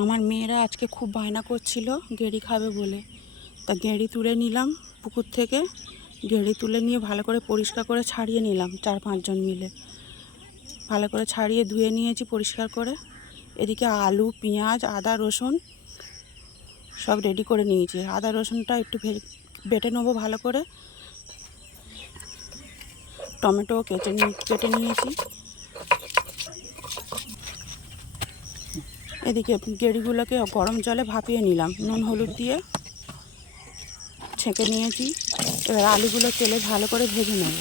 আমার মেয়েরা আজকে খুব বায়না করছিল গেঁড়ি খাবে বলে, তা গেঁড়ি তুলে নিলাম পুকুর থেকে। গেঁড়ি তুলে নিয়ে ভালো করে পরিষ্কার করে ছাড়িয়ে নিলাম, 4-5 জন মিলে ভালো করে ছাড়িয়ে ধুয়ে নিয়েছি পরিষ্কার করে। এদিকে আলু, পেঁয়াজ, আদা, রসুন সব রেডি করে নিয়েছি। আদা রসুনটা একটু বেটে নেবো ভালো করে। টমেটো কেটে নিয়েছি। এদিকে গেঁড়িগুলোকে গরম জলে ভাপিয়ে নিলাম, নুন হলুদ দিয়ে ছেঁকে নিয়েছি। এবার আলুগুলো তেলে ভালো করে ভেজে নেব।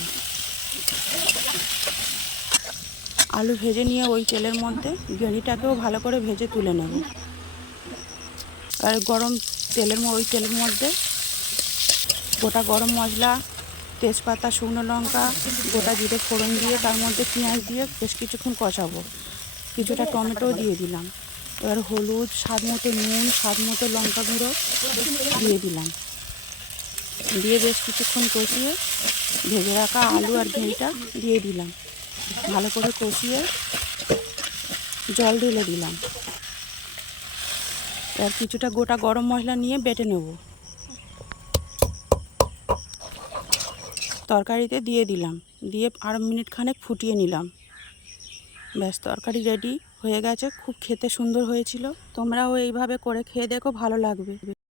আলু ভেজে নিয়ে ওই তেলের মধ্যে গেঁড়িটাকেও ভালো করে ভেজে তুলে নেব। আর গরম ওই তেলের মধ্যে গোটা গরম মশলা, তেজপাতা, শুকনো লঙ্কা, গোটা জিরে ফোড়ন দিয়ে তার মধ্যে পেঁয়াজ দিয়ে বেশ কিছুক্ষণ কষাবো। কিছুটা টমেটো দিয়ে দিলাম। এবার হলুদ, স্বাদ মতো নুন, স্বাদ মতো লঙ্কা গুঁড়ো দিয়ে দিলাম। দিয়ে বেশ কিছুক্ষণ কষিয়ে ভেজে রাখা আলু আর গেঁড়িটা দিয়ে দিলাম। ভালো করে কষিয়ে জল ঢেলে দিলাম। এবার কিছুটা গোটা গরম মশলা নিয়ে বেটে নেব, তরকারিতে দিয়ে দিলাম। দিয়ে আরও মিনিট খানেক ফুটিয়ে নিলাম। ব্যাস, তরকারি রেডি হয়ে গেছে। খুব খেতে সুন্দর হয়েছিল। তোমরাও এইভাবে করে খেয়ে দেখো, ভালো লাগবে।